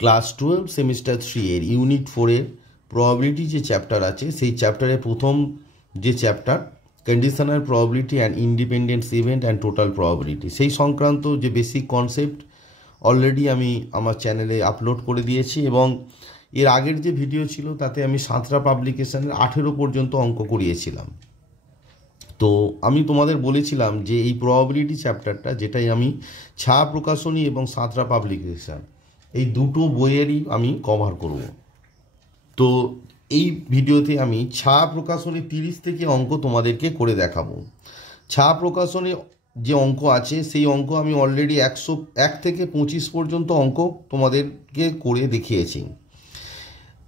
Class 12 semester 3 এর unit 4 এর probability যে চ্যাপ্টার আছে সেই চ্যাপ্টারের প্রথম যে chapter conditional probability and independence event and total probability সেই সংক্রান্ত যে বেসিক কনসেপ্ট অলরেডি আমি আমার চ্যানেলে আপলোড করে দিয়েছি এবং এর আগের যে ভিডিও ছিল তাতে আমি সাঁতরা পাবলিকেশনের 18 পর্যন্ত অঙ্ক করিয়েছিলাম। তো আমি তোমাদের বলেছিলাম যে এই প্রবাবিলিটি চ্যাপ্টারটা যেটাই আমি ছায়া প্রকাশনী এবং সাঁতরা পাবলিকেশন এই দুটো বইয়েরই আমি কভার করব। তো এই ভিডিওতে আমি ছায়া প্রকাশনী 30 থেকে অঙ্ক তোমাদেরকে করে দেখাবো। ছায়া প্রকাশনী যে অঙ্ক আছে সেই অঙ্ক আমি অলরেডি 101 থেকে 25 পর্যন্ত অঙ্ক তোমাদেরকে করে দেখিয়েছি।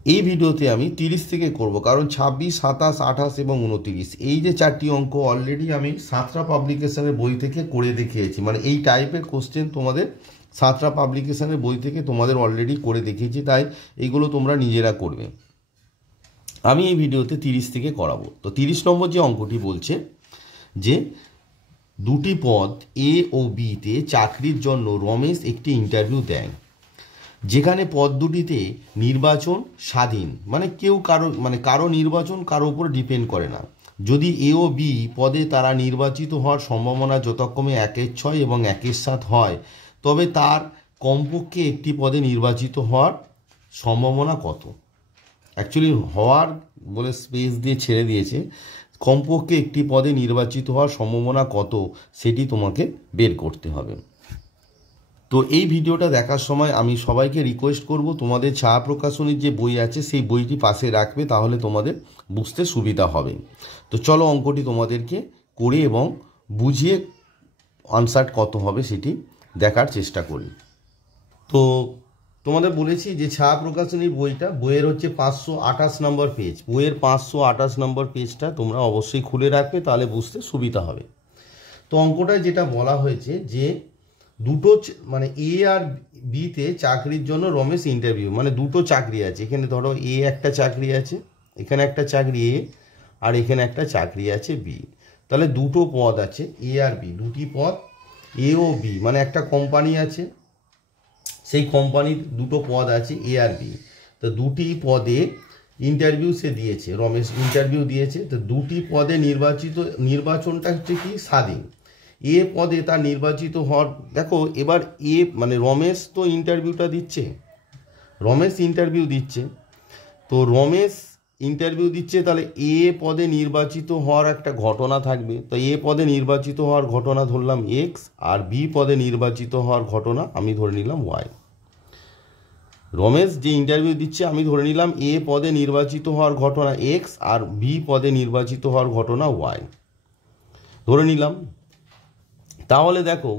এই ভিডিওতে আমি 30 থেকে করব, কারণ 26, 27, 28 এবং 29 এই যে চারটি অঙ্ক অলরেডি আমি সাঁতরা পাবলিকেশনের বই থেকে করে দেখিয়েছি। মানে এই টাইপের কোশ্চেন তোমাদের সাঁতরা পাবলিকেশনের বই থেকে তোমাদের অলরেডি করে দেখিয়েছি, তাই এইগুলো তোমরা নিজেরা করবে। আমি এই ভিডিওতে 30 থেকে করাবো। তো 30 নম্বর যে অঙ্কটি বলছে যে দুটি পদ এ ও বিতে চাকরির জন্য রমেশ একটি ইন্টারভিউ দেয়, যেখানে পদ দুটিতে নির্বাচন স্বাধীন, মানে কারো নির্বাচন কারো উপর ডিপেন্ড করে না। যদি এ ও বি পদে তারা নির্বাচিত হওয়ার সম্ভাবনা যথাক্রমে 1/6 এবং 1/7 হয়, তবে তার কমপক্ষে একটি পদে নির্বাচিত হওয়ার সম্ভাবনা কত? অ্যাকচুয়ালি হওয়ার বলে স্পেস দিয়ে ছেড়ে দিয়েছে, কমপক্ষে একটি পদে নির্বাচিত হওয়ার সম্ভাবনা কত সেটি তোমাকে বের করতে হবে। তো এই ভিডিওটা দেখার সময় আমি সবাইকে রিকোয়েস্ট করব তোমাদের ছায়া প্রকাশনীর যে বই আছে সেই বইটি পাশে রাখবে, তাহলে তোমাদের বুঝতে সুবিধা হবে। তো চলো অঙ্কটি তোমাদেরকে করে এবং বুঝিয়ে আনসার কত হবে সেটি দেখার চেষ্টা করি। তো তোমাদের বলেছি যে ছায়া প্রকাশনীর বইয়ের হচ্ছে 528 নম্বর পেজ, বইয়ের 528 নম্বর পেজটা তোমরা অবশ্যই খুলে রাখবে, তাহলে বুঝতে সুবিধা হবে। তো অঙ্কটায় যেটা বলা হয়েছে যে দুটো মানে এ আর বিতে চাকরির জন্য রমেশ ইন্টারভিউ, মানে দুটো চাকরি আছে। এখানে ধরো এ একটা চাকরি আছে, এখানে একটা চাকরি এ, আর এখানে একটা চাকরি আছে বি। তাহলে দুটো পদ আছে এ আর বি, দুটি পদ এ ও বি, মানে একটা কোম্পানি আছে, সেই কোম্পানির দুটো পদ আছে এ আর বি। তো দুটি পদে ইন্টারভিউ সে দিয়েছে, রমেশ ইন্টারভিউ দিয়েছে। তো দুটি পদে নির্বাচনটা হচ্ছে কি স্বাধীন। এ পদে তার নির্বাচিত হওয়ার, দেখো এবার এ মানে রমেশ তো ইন্টারভিউটা দিচ্ছে, রমেশ ইন্টারভিউ দিচ্ছে। তো রমেশ ইন্টারভিউ দিচ্ছে, তাহলে এ পদে নির্বাচিত হওয়ার একটা ঘটনা থাকবে। তো এ পদে নির্বাচিত হওয়ার ঘটনা ধরলাম এক্স, আর বি পদে নির্বাচিত হওয়ার ঘটনা আমি ধরে নিলাম ওয়াই। রমেশ যে ইন্টারভিউ দিচ্ছে আমি ধরে নিলাম এ পদে নির্বাচিত হওয়ার ঘটনা এক্স আর বি পদে নির্বাচিত হওয়ার ঘটনা ওয়াই ধরে নিলাম। তাহলে দেখো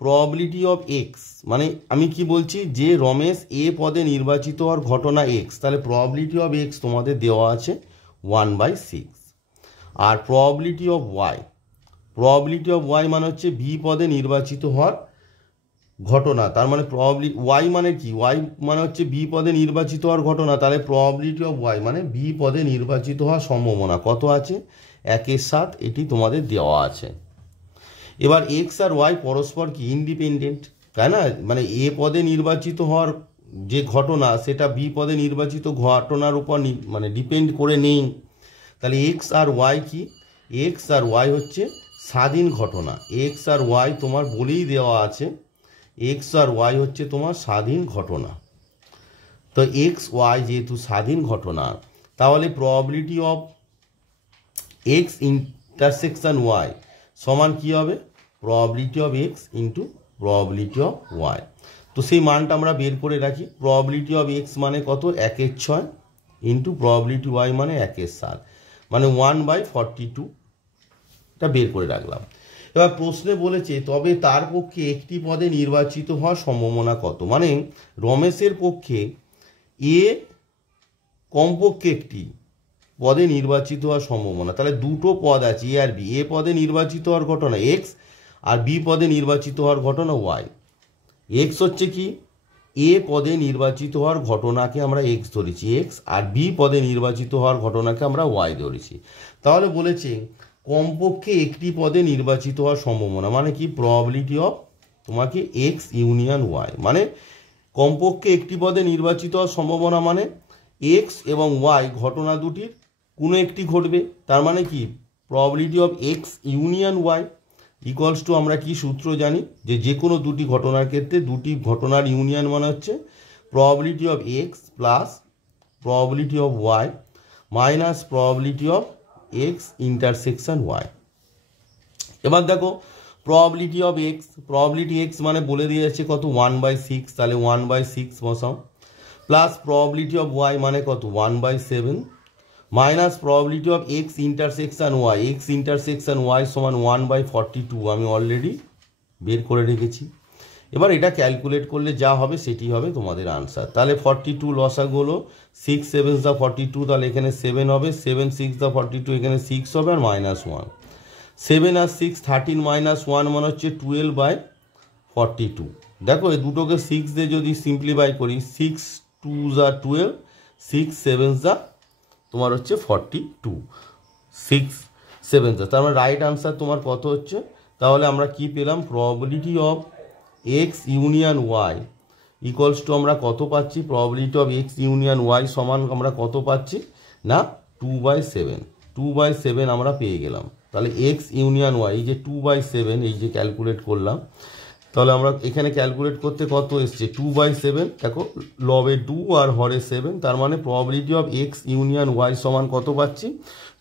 প্রবাবিলিটি অফ এক্স, মানে আমি কি বলছি যে রমেশ এ পদে নির্বাচিত হওয়ার ঘটনা এক্স, তাহলে প্রবাবিলিটি অফ এক্স তোমাদের দেওয়া আছে 1/6। আর প্রবাবিলিটি অফ ওয়াই মানে হচ্ছে বি পদে নির্বাচিত হওয়ার ঘটনা, তার মানে ওয়াই মানে কি, ওয়াই মানে হচ্ছে বি পদে নির্বাচিত হওয়ার ঘটনা। তাহলে প্রবাবিলিটি অফ ওয়াই মানে বি পদে নির্বাচিত হওয়ার সম্ভাবনা কত আছে, 1/7, এটি তোমাদের দেওয়া আছে। এবার এক্স আর ওয়াই পরস্পর কি ইন্ডিপেন্ডেন্ট, তাই না? মানে এ পদে নির্বাচিত হওয়ার যে ঘটনা সেটা বি পদে নির্বাচিত ঘটনার উপর মানে ডিপেন্ড করে নেই। তাহলে এক্স আর ওয়াই কি, এক্স আর ওয়াই হচ্ছে স্বাধীন ঘটনা। এক্স আর ওয়াই তোমার বলেই দেওয়া আছে, এক্স আর ওয়াই হচ্ছে তোমার স্বাধীন ঘটনা। তো এক্স ওয়াই যেহেতু স্বাধীন ঘটনা, তাহলে probability of X intersection Y সমান কি হবে, probability of X into probability of Y. তো সেই মানটা আমরা বের করে রাখি। প্রবাবিলিটি অফ এক্স মানে কত, 1/6 ইন্টু প্রবাবিলিটি ওয়াই মানে 1/7, মানে 1/42টা বের করে রাখলাম। এবার প্রশ্নে বলেছে তবে তার পক্ষে একটি পদে নির্বাচিত হওয়ার সম্ভাবনা কত, মানে রমেশের পক্ষে এ কমপক্ষে একটি পদে নির্বাচিত হওয়ার সম্ভাবনা। তাহলে দুটো পদ আছে এ আর বি, এ পদে নির্বাচিত হওয়ার ঘটনা এক্স আর বি পদে নির্বাচিত হওয়ার ঘটনা ওয়াই। এক্স হচ্ছে কি, এ পদে নির্বাচিত হওয়ার ঘটনাকে আমরা এক্স ধরেছি এক্স, আর বি পদে নির্বাচিত হওয়ার ঘটনাকে আমরা ওয়াই ধরেছি। তাহলে বলেছে কমপক্ষে একটি পদে নির্বাচিত হওয়ার সম্ভাবনা, মানে কি প্রবাবিলিটি অফ তোমাকে এক্স ইউনিয়ন ওয়াই, মানে কমপক্ষে একটি পদে নির্বাচিত হওয়ার সম্ভাবনা মানে এক্স এবং ওয়াই ঘটনা দুটির কোনো একটি ঘটবে। তার মানে কি probability of X union Y equals to আমরা কি সূত্র জানি যে কোনো দুটি ঘটনার ক্ষেত্রে দুটি ঘটনার ইউনিয়ন মানে হচ্ছে probability of X plus probability of Y minus probability of X intersection Y. এবার দেখো probability of X, probability X মানে বলে দিয়ে যাচ্ছে কত 1/6, তাহলে 1/6 বসাও, প্লাস প্রবাবিলিটি অফ ওয়াই মানে কত 1/7 minus probability of X intersection Y, X intersection Y সমান 1/42 আমি অলরেডি বের করে রেখেছি। এবার এটা ক্যালকুলেট করলে যা হবে সেটি হবে তোমাদের আনসার। তাহলে 42 লসাগু হলো 6 7 দা 42, তাহলে এখানে 7 হবে, 7 6 দা 42 এখানে 6 হবে আর -1, 7 আর 6 13 -1 মানে হচ্ছে 12/42। দেখো এই দুটোকে 6 দিয়ে যদি সিম্পলিফাই করি 6 2 যা 12, 6 7 যা তোমার হচ্ছে 42, 6 7 যা, তার মানে রাইট আনসার তোমার কত হচ্ছে? তাহলে আমরা কি পেলাম? Probability of X union Y equals to আমরা কত পাচ্ছি? Probability of X union Y সমান আমরা কত পাচ্ছি না 2/7, 2/7 আমরা পেয়ে গেলাম। তাহলে এক্স ইউনিয়ন ওয়াই এই যে 2/7 এই যে ক্যালকুলেট করলাম, তাহলে আমরা এখানে ক্যালকুলেট করতে কত এসছে 2/7, দেখো লবে 2 আর হরে 7, তার মানে probability of X union Y সমান কত পাচ্ছি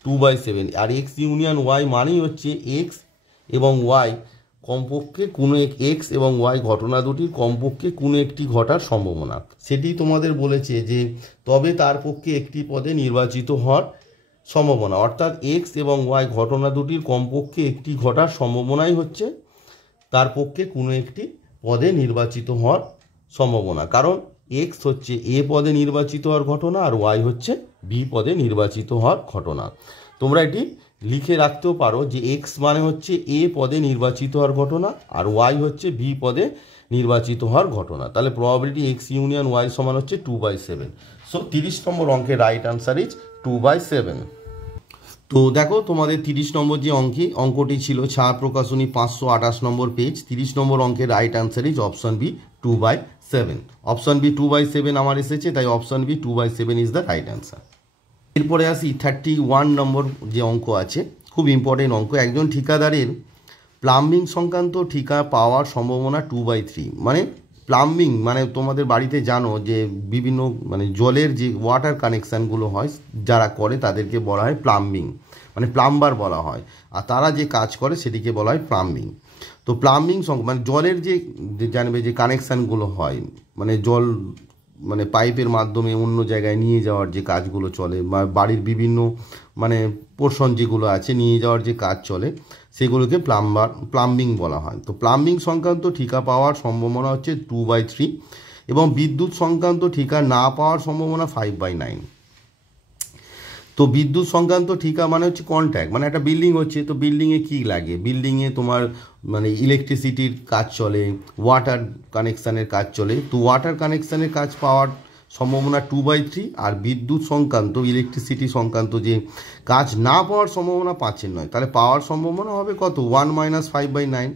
2/7। আর এক্স ইউনিয়ন ওয়াই মানেই হচ্ছে এক্স এবং ওয়াই কমপক্ষে কোনো এক্স এবং ওয়াই ঘটনা দুটির কমপক্ষে কোনো একটি ঘটার সম্ভাবনা, সেটি তোমাদের বলেছে যে তবে তার পক্ষে একটি পদে নির্বাচিত হওয়ার সম্ভাবনা, অর্থাৎ এক্স এবং ওয়াই ঘটনা দুটির কমপক্ষে একটি ঘটার সম্ভাবনাই হচ্ছে তার পক্ষে কোনো একটি পদে নির্বাচিত হওয়ার সম্ভাবনা। কারণ এক্স হচ্ছে এ পদে নির্বাচিত হওয়ার ঘটনা আর ওয়াই হচ্ছে বি পদে নির্বাচিত হওয়ার ঘটনা। তোমরা এটি লিখে রাখতেও পারো যে এক্স মানে হচ্ছে এ পদে নির্বাচিত হওয়ার ঘটনা আর ওয়াই হচ্ছে বি পদে নির্বাচিত হওয়ার ঘটনা। তাহলে প্রবাবিলিটি এক্স ইউনিয়ন ওয়াই সমান হচ্ছে 2/7। সো 30 নম্বর অঙ্কের রাইট আনসার ইজ 2/7। তো দেখো তোমাদের 30 নম্বর যে অঙ্কটি ছিল ছায়া প্রকাশনী 528 নম্বর পেজ, 30 নম্বর অঙ্কের right answer is option B 2/7। Option B 2/7 আমার এসেছে, তাই option B 2/7 is the right answer. এরপরে আসি 31 নম্বর যে অঙ্ক আছে, খুব ইম্পর্টেন্ট অঙ্ক। একজন ঠিকাদারের প্লাম্বিং সংক্রান্ত ঠিকা পাওয়ার সম্ভাবনা 2/3। মানে প্লাম্বিং মানে তোমাদের বাড়িতে জানো যে বিভিন্ন মানে জলের যে ওয়াটার কানেকশানগুলো হয় যারা করে তাদেরকে বলা হয় প্লাম্বিং, মানে প্লাম্বার বলা হয়, আর তারা যে কাজ করে সেটিকে বলা হয় প্লাম্বিং। তো প্লাম্বিং মানে জলের যে জানবে যে কানেকশানগুলো হয়, মানে জল মানে পাইপের মাধ্যমে অন্য জায়গায় নিয়ে যাওয়ার যে কাজগুলো চলে, বা বাড়ির বিভিন্ন মানে পোর্শন যেগুলো আছে নিয়ে যাওয়ার যে কাজ চলে সেগুলোকে প্লাম্বিং বলা হয়। তো প্লাম্বিং সংক্রান্ত ঠিকা পাওয়ার সম্ভাবনা হচ্ছে 2/3 এবং বিদ্যুৎ সংক্রান্ত ঠিকা না পাওয়ার সম্ভাবনা 5/9। তো বিদ্যুৎ সংক্রান্ত ঠিকা মানে হচ্ছে কন্ট্যাক্ট, মানে একটা বিল্ডিং হচ্ছে, তো বিল্ডিংয়ে কী লাগে, বিল্ডিংয়ে তোমার মানে ইলেকট্রিসিটির কাজ চলে, ওয়াটার কানেকশানের কাজ চলে। তো ওয়াটার কানেকশানের কাজ পাওয়ার সম্ভাবনা 2/3 আর বিদ্যুৎ সংক্রান্ত ইলেকট্রিসিটি সংক্রান্ত যে কাজ না পাওয়ার সম্ভাবনা 5/9। তাহলে পাওয়ার সম্ভাবনা হবে কত 1 - 5/9।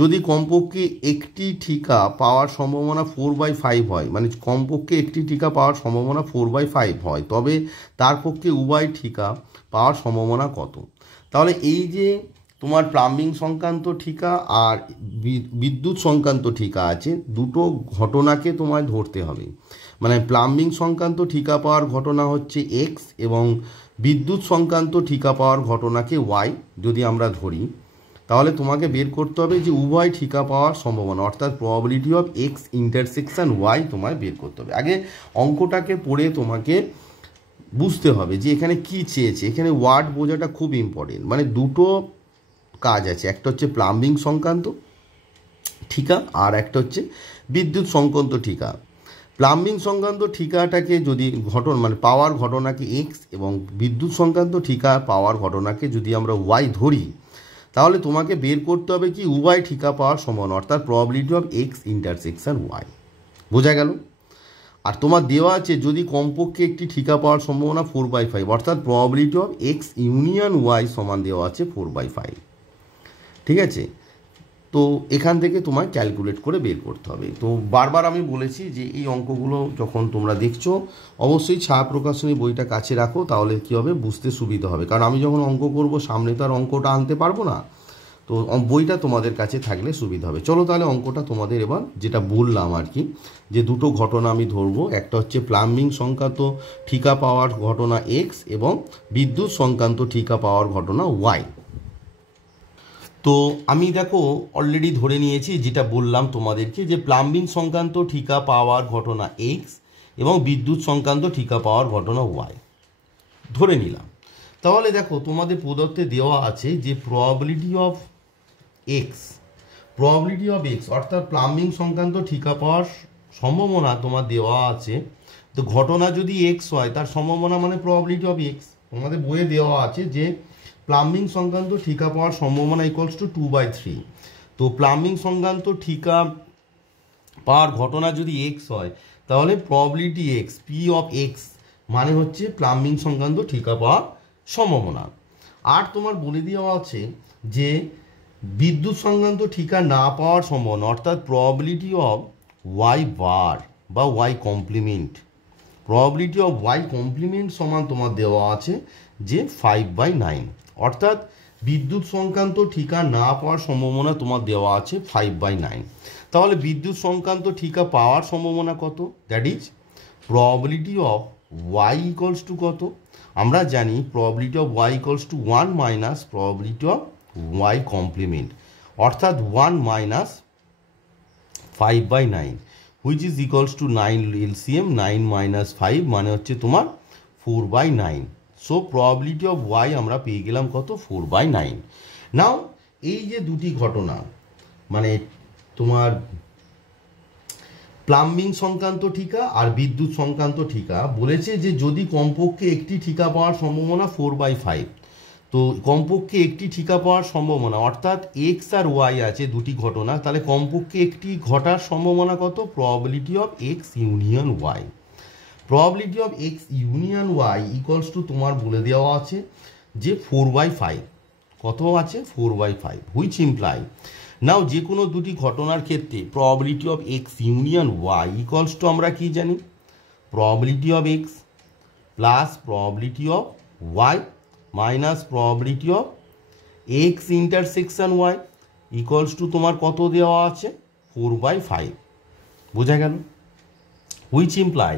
যদি কমপক্ষে একটি ঠিকা পাওয়ার সম্ভাবনা 4/5 হয়, মানে কমপক্ষে একটি ঠিকা পাওয়ার সম্ভাবনা 4/5 হয়, তবে তার পক্ষে উভয় ঠিকা পাওয়ার সম্ভাবনা কত? তাহলে এই যে তোমার প্লাম্বিং সংক্রান্ত ঠিকা আর বিদ্যুৎ সংক্রান্ত ঠিকা আছে, দুটো ঘটনাকে তোমায় ধরতে হবে। মানে প্লাম্বিং সংক্রান্ত ঠিকা পাওয়ার ঘটনা হচ্ছে এক্স এবং বিদ্যুৎ সংক্রান্ত ঠিকা পাওয়ার ঘটনাকে ওয়াই যদি আমরা ধরি, তাহলে তোমাকে বের করতে হবে যে উভয় ঠিকা পাওয়ার সম্ভাবনা, অর্থাৎ probability of X intersection Y তোমায় বের করতে হবে। আগে অঙ্কটাকে পড়ে তোমাকে বুঝতে হবে যে এখানে কি চেয়েছে। এখানে ওয়ার্ড বোঝাটা খুব ইম্পর্টেন্ট। মানে দুটো কাজ আছে, একটা হচ্ছে প্লাম্বিং সংক্রান্ত ঠিকা আর একটা হচ্ছে বিদ্যুৎ সংক্রান্ত ঠিকা। প্লাম্বিং সংক্রান্ত ঠিকাটাকে যদি মানে পাওয়ার ঘটনাকে এক্স এবং বিদ্যুৎ সংক্রান্ত ঠিকা পাওয়ার ঘটনাকে যদি আমরা ওয়াই ধরি, তাহলে তোমাকে বের করতে হবে কি উভয় ঠিকা পাওয়ার সম্ভাবনা, অর্থাৎ probability of X intersection Y. বোঝা গেল? আর তোমার দেওয়া আছে যদি কমপক্ষে একটি ঠিকা পাওয়ার সম্ভাবনা 4/5, অর্থাৎ probability of X union Y সমান দেওয়া আছে 4/5। ঠিক আছে? তো এখান থেকে তোমায় ক্যালকুলেট করে বের করতে হবে। তো বারবার আমি বলেছি যে এই অঙ্কগুলো যখন তোমরা দেখছো অবশ্যই ছায়া প্রকাশনী বইটা কাছে রাখো, তাহলে কী হবে বুঝতে সুবিধা হবে। কারণ আমি যখন অঙ্ক করব সামনে তো আর অঙ্কটা আনতে পারবো না, তো বইটা তোমাদের কাছে থাকলে সুবিধা হবে। চলো তাহলে অঙ্কটা তোমাদের এবার যেটা বললাম আর কি, যে দুটো ঘটনা আমি ধরবো, একটা হচ্ছে প্লাম্বিং সংক্রান্ত ঠিকা পাওয়ার ঘটনা এক্স এবং বিদ্যুৎ সংক্রান্ত ঠিকা পাওয়ার ঘটনা ওয়াই। তো আমি দেখো অলরেডি ধরে নিয়েছি যেটা বললাম তোমাদেরকে, যে প্লাম্বিং সংক্রান্ত ঠিকা পাওয়ার ঘটনা এক্স এবং বিদ্যুৎ সংক্রান্ত ঠিকা পাওয়ার ঘটনা ওয়াই ধরে নিলাম। তাহলে দেখো তোমাদের প্রদত্তে দেওয়া আছে যে প্রবাবিলিটি অফ এক্স অর্থাৎ প্লাম্বিং সংক্রান্ত ঠিকা পাওয়ার সম্ভাবনা তোমার দেওয়া আছে। তো ঘটনা যদি এক্স হয় তার সম্ভাবনা মানে প্রবাবিলিটি অফ এক্স। তোমাদের বইয়ে দেওয়া আছে যে প্লাম্বিং সংক্রান্ত ঠিকা পাওয়ার সম্ভাবনা ইকুয়ালস টু 2/3। তো প্লাম্বিং সংক্রান্ত ঠিকা পাওয়ার ঘটনা যদি এক্স হয় তাহলে probability x, P of X মানে হচ্ছে প্লাম্বিং সংক্রান্ত ঠিকা পাওয়ার সম্ভাবনা। আর তোমার বলে দেওয়া আছে যে বিদ্যুৎ সংক্রান্ত ঠিকা না পাওয়ার সম্ভাবনা অর্থাৎ প্রবাবিলিটি অফ ওয়াই বার বা Y complement, probability of Y complement সমান তোমার দেওয়া আছে যে 5/9, অর্থাৎ বিদ্যুৎ সংক্রান্ত ঠিকা না পাওয়ার সম্ভাবনা তোমার দেওয়া আছে 5/9। তাহলে বিদ্যুৎ সংক্রান্ত ঠিকা পাওয়ার সম্ভাবনা কত? That is probability of Y equals to কত? আমরা জানি probability of Y equals to 1 minus probability of Y complement, অর্থাৎ 1 minus 5/9 which is equals to 9 LCM, 9 minus 5 মানে হচ্ছে তোমার 4/9। সো প্রবাবিলিটি অফ ওয়াই আমরা পেয়ে গেলাম কত? 4/9। নাও এই যে দুটি ঘটনা মানে তোমার প্লাম্বিং সংক্রান্ত ঠিকা আর বিদ্যুৎ সংক্রান্ত ঠিকা বলেছে যে যদি কমপক্ষে একটি ঠিকা পাওয়ার সম্ভাবনা 4/5, তো কমপক্ষে একটি ঠিকা পাওয়ার সম্ভাবনা অর্থাৎ এক্স আর ওয়াই আছে দুটি ঘটনা, তাহলে কমপক্ষে একটি ঘটার সম্ভাবনা কত? Probability of X union Y. Probability of X union Y equals to তোমার বলে দেওয়া আছে যে 4/5। কত আছে? 4/5 হুইচ ইমপ্লাই নাও যে কোনো দুটি ঘটনার ক্ষেত্রে probability of X union Y equals to আমরা কি জানি? Probability of X plus probability of Y minus probability of X intersection Y equals to তোমার কত দেওয়া আছে? 4/5। বোঝা গেল? Which imply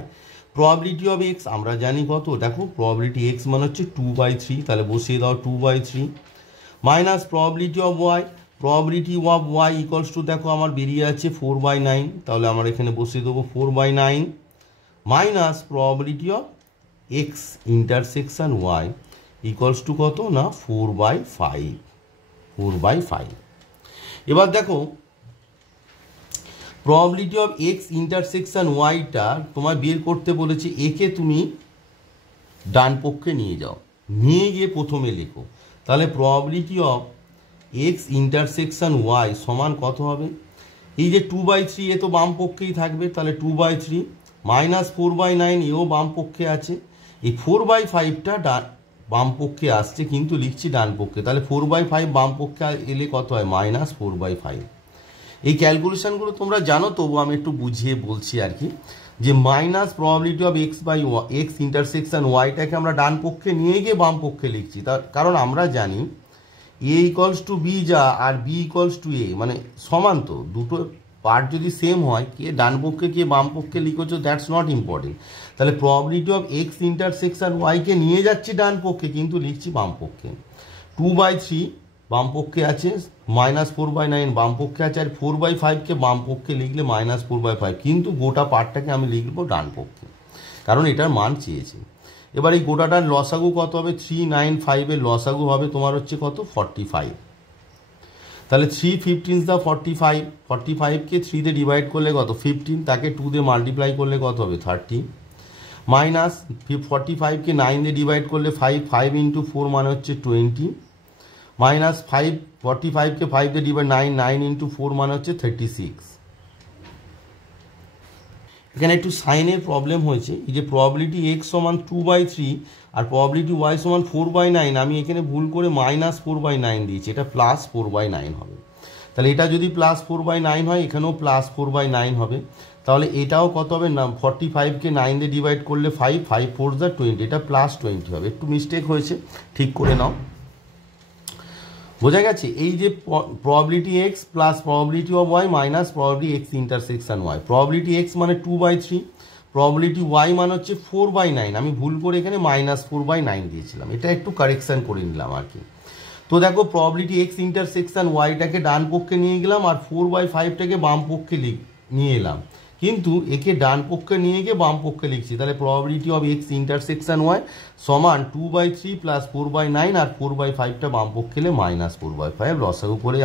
probability of X আমরা জানি কত? দেখো প্রবাবিলিটি এক্স মানে হচ্ছে 2/3, তাহলে বসিয়ে দাও 2/3 minus probability of Y, probability of Y equals to দেখো আমার বেরিয়ে আছে 4/9, তাহলে আমার এখানে বসিয়ে দেবো 4/9 minus probability of X intersection Y equals to কত? না 4/5। এবার দেখো প্রবাবিলিটি অফ এক্স ইন্টারসেকশন ওয়াইটা তোমায় বের করতে বলেছে। একে তুমি ডান পক্ষে নিয়ে যাও, নিয়ে গিয়ে প্রথমে লেখো। তাহলে probability of X intersection Y সমান কত হবে? এই যে 2/3 এ তো বাম পক্ষেই থাকবে, তাহলে 2/3 মাইনাস 4/9 এও বাম পক্ষে আছে, এই 4/5টা বাম পক্ষে আসছে কিন্তু লিখছি ডান পক্ষে, তাহলে 4/5 বাম পক্ষে এলে কত হয়? মাইনাস 4/5। এই ক্যালকুলেশনগুলো তোমরা জানো, তবু আমি একটু বুঝিয়ে বলছি আর কি, যে minus probability of X intersection ওয়াইটাকে আমরা ডান পক্ষে নিয়ে গিয়ে বাম পক্ষে লিখছি, তার কারণ আমরা জানি এ ইকুয়ালস টু বি যা আর বি ইকুয়ালস টু এ মানে সমান, তো দুটো পার্ট যদি সেম হয় কে ডান পক্ষে কে বাম পক্ষে লিখেছো দ্যাটস নট ইম্পর্টেন্ট। তাহলে প্রবাবিলিটি অফ এক্স ইন্টারসেকশন ওয়াইকে নিয়ে যাচ্ছি ডান পক্ষে কিন্তু লিখছি বাম পক্ষে। 2/3 বাম পক্ষে আছে, মাইনাস 4/9 বাম পক্ষে আছে, আর 4/5কে বাম পক্ষে লিখলে মাইনাস 4/5, কিন্তু গোটা পার্টটাকে আমি লিখবো ডান পক্ষে কারণ এটার মান চেয়েছি। এবার এই গোটাটার লসাগু কত হবে? 395 এর লসাগু হবে তোমার হচ্ছে কত? 45। তাহলে 3 15 দা 45, 45কে 3 দিয়ে ডিভাইড করলে কত? 15, তাকে 2 দিয়ে মাল্টিপ্লাই করলে কত হবে? 30 মাইনাস 45কে 9 দিয়ে ডিভাইড করলে 5 ইন্টু 4 মানে হচ্ছে 20 মাইনাস 45কে 5 দিয়ে ডিভাইড 9 ইন্টু 4 মানে হচ্ছে 36। এখানে একটু সাইনের প্রবলেম হয়েছে, এই যে প্রবাবিলিটি এক্স সমান 2/3 আর প্রবাবিলিটি ওয়াই সমান 4/9, আমি এখানে ভুল করে মাইনাস 4/9 দিয়েছি, এটা প্লাস 4/9 হবে। তাহলে এটা যদি +4/9 হয়, এখানেও +4/9 হবে। তাহলে এটাও কত হবে না, 45কে 9 দিয়ে ডিভাইড করলে 5, 5 4 যা 20, এটা +20 হবে। একটু মিস্টেক হয়েছে, ঠিক করে নাও। বোঝা গেছে? এই যে probability X plus probability of Y minus probability X intersection Y. Probability X মানে 2/3, প্রবাবিলিটি ওয়াই মানে হচ্ছে 4/9। আমি ভুল করে এখানে -4/9 দিয়েছিলাম, এটা একটু কারেকশান করে নিলাম আর কি। তো দেখো প্রবাবিলিটি এক্স ইন্টারসেকশন ওয়াইটাকে ডান পক্ষে নিয়ে গেলাম আর 4/5টাকে বাম পক্ষে নিয়ে এলাম, কিন্তু একে ডান পক্ষে নিয়ে গিয়ে বাম পক্ষে লিখছি। তাহলে probability of X intersection Y সমান 2/3 + 4/9 আর 4/5টা বাম পক্ষে এলে -4/5। লসাগু করে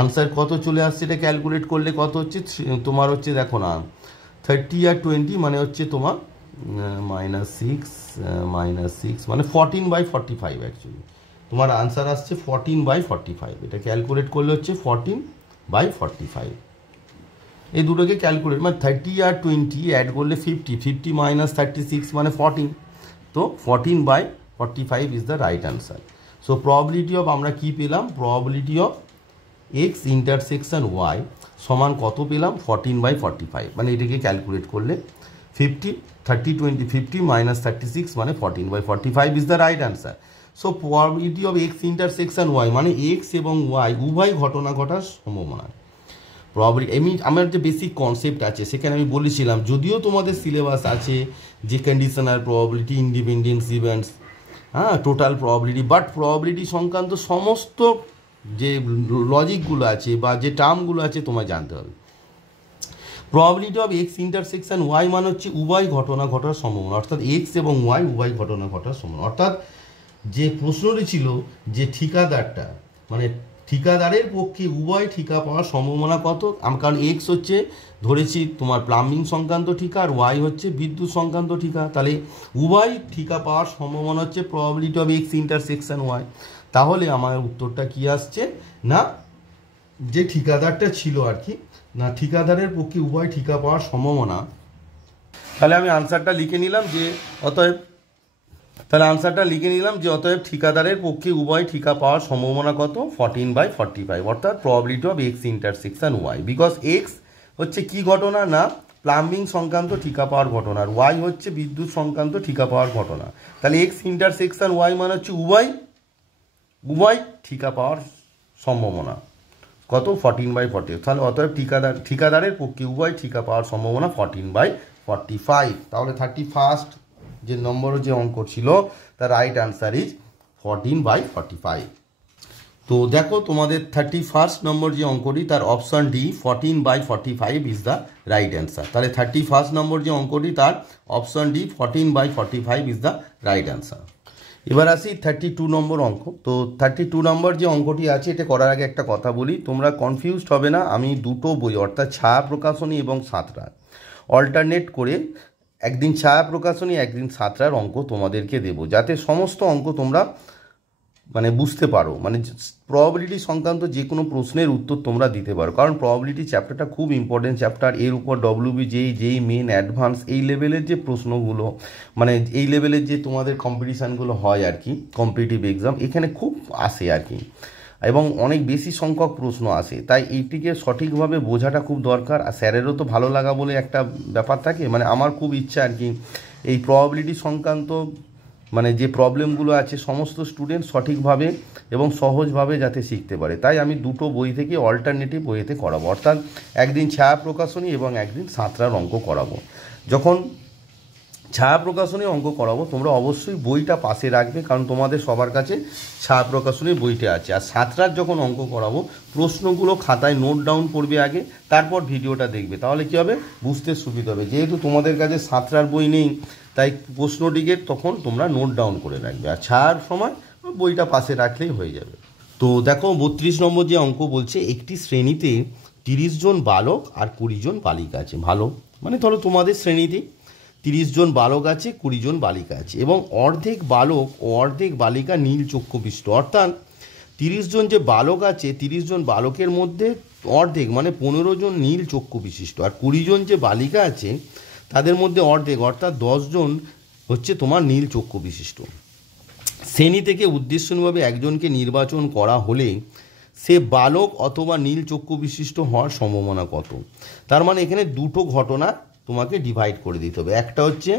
আনসার কত চলে আসছে, এটা ক্যালকুলেট করলে কত হচ্ছে তোমার, হচ্ছে দেখো না 30 আর 20 মানে হচ্ছে তোমার -6 মানে 14/45 অ্যাকচুয়ালি তোমার আনসার আসছে 14/45। এটা ক্যালকুলেট করলে হচ্ছে 14/45। এই দুটোকে ক্যালকুলেট মানে 30 আর 20 অ্যাড করলে 50, 50 - 36 মানে 14। তো 14/45 is the right answer. So probability of আমরা কি পেলাম, probability of X intersection Y সমান কত পেলাম, 14/45। মানে এটাকে ক্যালকুলেট করলে 50, 30, 20, 50 - 36 মানে 14/45 is the right answer. So probability of X intersection Y মানে এক্স এবং ওয়াই উভয় ঘটনা ঘটার সম্ভাবনা। প্রবাবিলিটি আমার যে বেসিক কনসেপ্ট আছে সেখানে আমি বলেছিলাম, যদিও তোমাদের সিলেবাস আছে যে কন্ডিশনাল প্রবাবিলিটি, ইন্ডিপেন্ডেন্স ইভেন্টস, হ্যাঁ, টোটাল প্রবাবিলিটি, বাট প্রবাবিলিটি সংক্রান্ত সমস্ত যে লজিকগুলো আছে বা যে টার্মগুলো আছে তোমায় জানতে হবে। Probability of X intersection Y মানে হচ্ছে উভয় ঘটনা ঘটার সম্ভাবনা, অর্থাৎ এক্স এবং ওয়াই উভয় ঘটনা ঘটার সম্ভাবনা। অর্থাৎ যে প্রশ্নটি ছিল যে ঠিকাদারটা মানে ঠিকাদারের পক্ষে উভয় ঠিকা পাওয়ার সম্ভাবনা কত, কারণ এক্স হচ্ছে ধরেছি তোমার প্লাম্বিং সংক্রান্ত ঠিকা আর ওয়াই হচ্ছে বিদ্যুৎ সংক্রান্ত ঠিকা, তাহলে উভয় ঠিকা পাওয়ার সম্ভাবনা হচ্ছে probability of X intersection Y. তাহলে আমার উত্তরটা কি আসছে না, যে ঠিকাদারটা ছিল আর কি, না ঠিকাদারের পক্ষে উভয় ঠিকা পাওয়ার সম্ভাবনা। তাহলে আমি আনসারটা লিখে নিলাম যে অতএব অতএব ঠিকাদারের পক্ষে উভয় ঠিকা পাওয়ার সম্ভাবনা কত, 14/45, অর্থাৎ probability of X intersection Y. Because X হচ্ছে কি ঘটনা না, প্লাম্বিং সংক্রান্ত ঠিকা পাওয়ার ঘটনা, আর ওয়াই হচ্ছে বিদ্যুৎ সংক্রান্ত ঠিকা পাওয়ার ঘটনা। তাহলে এক্স ইন্টারসেকশন ওয়াই মানে হচ্ছে উভয় ঠিকা পাওয়ার সম্ভাবনা কত, 14/40। তাহলে অতএব ঠিকাদারের পক্ষে উভয় ঠিকা পাওয়ার সম্ভাবনা 14/45। তাহলে 31st যে নম্বরের যে অঙ্ক ছিল তার রাইট আনসার ইজ 14/45। তো দেখো তোমাদের 31st নম্বর যে অঙ্কটি তার option D 14/45 is the right answer. তাহলে 31st নম্বর যে অঙ্কটি তার option D 14/45 is the right answer. এবার আসি 32 নম্বর অঙ্ক। তো 32 নম্বর যে অঙ্কটি আছে এটা করার আগে একটা কথা বলি, তোমরা কনফিউজড হবে না। আমি দুটো বই অর্থাৎ ছায়া প্রকাশনী এবং সাঁতরা অল্টারনেট করে একদিন ছায়া প্রকাশনী একদিন সাঁতরার অঙ্ক তোমাদেরকে দেবো, যাতে সমস্ত অঙ্ক তোমরা মানে বুঝতে পারো, মানে প্রবাবিলিটি সংক্রান্ত যে কোনো প্রশ্নের উত্তর তোমরা দিতে পারো। কারণ প্রবাবিলিটি চ্যাপ্টারটা খুব ইম্পর্টেন্ট চ্যাপ্টার, এর উপর ডব্লিউবি যেই মেন অ্যাডভান্স এই লেভেলের যে প্রশ্নগুলো, মানে এই লেভেলের যে তোমাদের কম্পিটিশানগুলো হয় আর কি, কম্পিটিটিভ এক্সাম, এখানে খুব আসে আর কি, এবং অনেক বেশি সংখ্যক প্রশ্ন আসে। তাই এইটিকে সঠিকভাবে বোঝাটা খুব দরকার। আর স্যারেরও তো ভালো লাগা বলে একটা ব্যাপার থাকে, মানে আমার খুব ইচ্ছা আর কি এই প্রবাবিলিটি সংক্রান্ত মানে যে প্রবলেমগুলো আছে সমস্ত স্টুডেন্ট সঠিকভাবে এবং সহজভাবে যাতে শিখতে পারে। তাই আমি দুটো বই থেকে অল্টারনেটিভ বইতে করাবো, অর্থাৎ একদিন ছায়া প্রকাশনী এবং একদিন সাঁতরার অঙ্ক করাবো। যখন ছায়া প্রকাশনী অঙ্ক করাবো তোমরা অবশ্যই বইটা পাশে রাখবে, কারণ তোমাদের সবার কাছে ছায়া প্রকাশনীর বইটা আছে। আর সাঁতরার যখন অঙ্ক করাবো প্রশ্নগুলো খাতায় নোট ডাউন করবে আগে, তারপর ভিডিওটা দেখবে, তাহলে কী হবে বুঝতে সুবিধা হবে। যেহেতু তোমাদের কাছে সাঁতরার বই নেই তাই প্রশ্নটিকে তখন তোমরা নোট ডাউন করে রাখবে, আর ছায়ার সময় বইটা পাশে রাখলেই হয়ে যাবে। তো দেখো 32 নম্বর যে অঙ্ক বলছে, একটি শ্রেণীতে 30 জন বালক আর 20 জন বালিকা আছে। ভালো, মানে ধরো তোমাদের শ্রেণীতে 30 জন বালক আছে, 20 জন বালিকা আছে, এবং অর্ধেক বালক ও অর্ধেক বালিকা নীল চক্ষু বিশিষ্ট। অর্থাৎ 30 জন যে বালক আছে, 30 জন বালকের মধ্যে অর্ধেক মানে 15 জন নীল চক্ষু বিশিষ্ট, আর 20 জন যে বালিকা আছে তাদের মধ্যে অর্ধেক অর্থাৎ 10 জন হচ্ছে তোমার নীল চক্ষু বিশিষ্ট। শ্রেণী থেকে উদ্দেশ্যনীয়ভাবে একজনকে নির্বাচন করা হলে সে বালক অথবা নীল চক্ষু বিশিষ্ট হওয়ার সম্ভাবনা কত। তার মানে এখানে দুটো ঘটনা তোমাকে ডিভাইড করে দিতে হবে। একটা হচ্ছে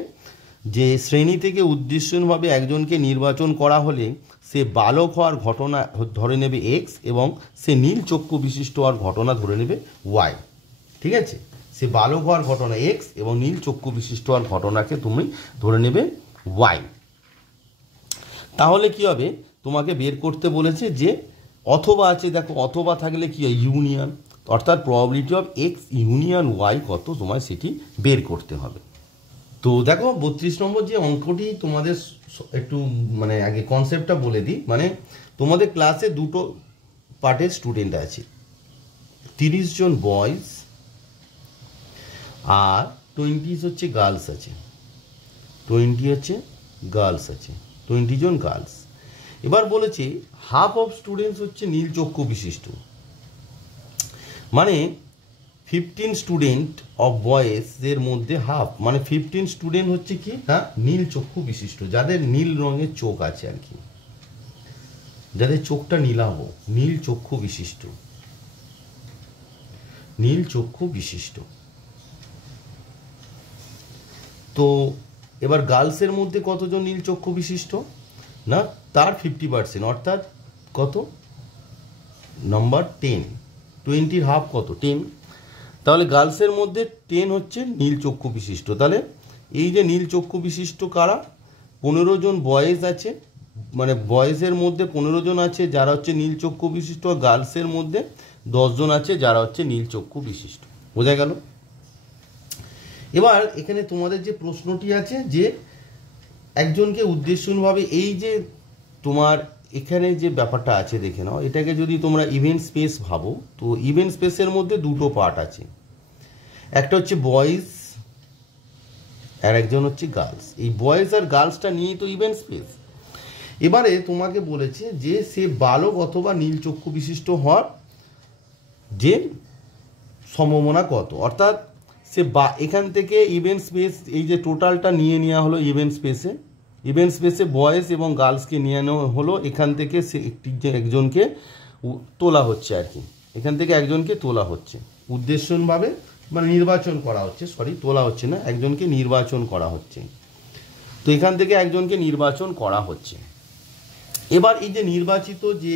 যে শ্রেণী থেকে উদ্দেশ্যভাবে একজনকে নির্বাচন করা হলে সে বালক হওয়ার ঘটনা ধরে নেবে এক্স এবং সে নীল চক্ষু বিশিষ্ট হওয়ার ঘটনা ধরে নেবে ওয়াই। ঠিক আছে, সে বালক হওয়ার ঘটনা এক্স এবং নীল চক্ষু বিশিষ্ট হওয়ার ঘটনাকে তুমি ধরে নেবে ওয়াই। তাহলে কি হবে, তোমাকে বের করতে বলেছে যে অথবা আছে, দেখো অথবা থাকলে কি হয় ইউনিয়ন, অর্থাৎ probability of X union Y কত তোমায় সেটি বের করতে হবে। তো দেখো 32 নম্বর যে অঙ্কটি তোমাদের একটু মানে আগে কনসেপ্টটা বলে দিই। মানে তোমাদের ক্লাসে দুটো পার্টের স্টুডেন্ট আছে, 30 জন বয়েজ আর 20 হচ্ছে গার্লস আছে, 20 হচ্ছে গার্লস আছে, 20 জন গার্লস। এবার বলেছে হাফ অফ স্টুডেন্টস হচ্ছে নীল চক্ষু বিশিষ্ট, মানে 15 স্টুডেন্ট অফ বয়েজের মধ্যে হাফ মানে 15 স্টুডেন্ট হচ্ছে কি না নীল চক্ষু বিশিষ্ট, যাদের নীল রঙের চোখ আছে আর কি, যাদের চোখটা নীলাভ, নীল চক্ষু বিশিষ্ট, নীল চক্ষু বিশিষ্ট। তো এবার গার্লসের মধ্যে কতজন নীল চক্ষু বিশিষ্ট না, তার 50%, অর্থাৎ কত নাম্বার 10, 20 হাফ কত 10। তাহলে গার্লসের মধ্যে 10 হচ্ছে নীল চক্ষু বিশিষ্ট। তাহলে এই যে নীল চক্ষু বিশিষ্ট কারা, 15 জন বয়েজ আছে, মানে বয়েজের মধ্যে 15 জন আছে যারা হচ্ছে নীল চক্ষু বিশিষ্ট, আর গার্লসের মধ্যে 10 জন আছে যারা হচ্ছে নীল চক্ষু বিশিষ্ট। বোঝা গেল। এবার এখানে তোমাদের যে প্রশ্নটি আছে যে একজনকে উদ্দেশ্যভাবে, এই যে তোমার এখানে যে ব্যাপারটা আছে দেখে নাও, এটাকে যদি তোমরা ইভেন্ট স্পেস ভাবো, তো ইভেন্ট স্পেসের মধ্যে দুটো পার্ট আছে, একটা হচ্ছে বয়েজ আর একজন হচ্ছে গার্লস। এই বয়েজ আর গার্লসটা নিয়েই তো ইভেন্ট স্পেস। এবারে তোমাকে বলেছে যে সে বালক অথবা নীল চক্ষু বিশিষ্ট হওয়ার যে সম্ভাবনা কত, অর্থাৎ সে এখান থেকে ইভেন্ট স্পেস, এই যে টোটালটা নিয়ে নেওয়া হলো ইভেন্ট স্পেসে, ইভেন্ট স্পেসে বয়েজ এবং গার্লসকে নিয়ে নেওয়া হলো, এখান থেকে সে একজনকে তোলা হচ্ছে আর কি, এখান থেকে একজনকে তোলা হচ্ছে উদ্দেশ্যভাবে, মানে নির্বাচন করা হচ্ছে, সরি তোলা হচ্ছে না, একজনকে নির্বাচন করা হচ্ছে। তো এখান থেকে একজনকে নির্বাচন করা হচ্ছে। এবার এই যে নির্বাচিত যে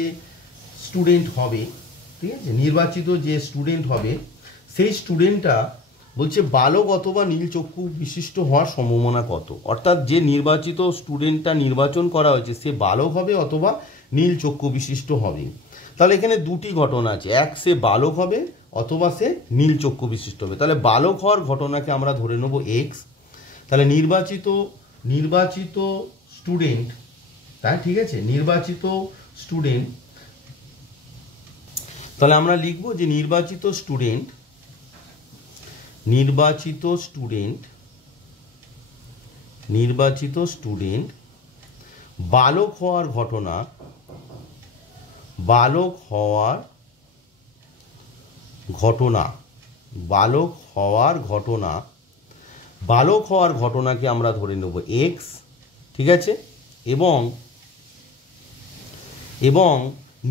স্টুডেন্ট হবে, ঠিক আছে, নির্বাচিত যে স্টুডেন্ট হবে সেই স্টুডেন্টটা বলছে বালক অথবা নীল চক্ষু বিশিষ্ট হওয়ার সম্ভাবনা কত, অর্থাৎ যে নির্বাচিত স্টুডেন্টটা নির্বাচন করা হয়েছে সে বালক হবে অথবা নীল চক্ষু বিশিষ্ট হবে। তাহলে এখানে দুটি ঘটনা আছে, এক সে বালক হবে অথবা সে নীল চক্ষু বিশিষ্ট হবে। তাহলে বালক হওয়ার ঘটনাকে আমরা ধরে নেব এক্স। তাহলে নির্বাচিত স্টুডেন্ট, তাই ঠিক আছে, নির্বাচিত স্টুডেন্ট, তাহলে আমরা লিখব যে নির্বাচিত স্টুডেন্ট বালক হওয়ার ঘটনাকে আমরা ধরে নেব এক্স, ঠিক আছে, এবং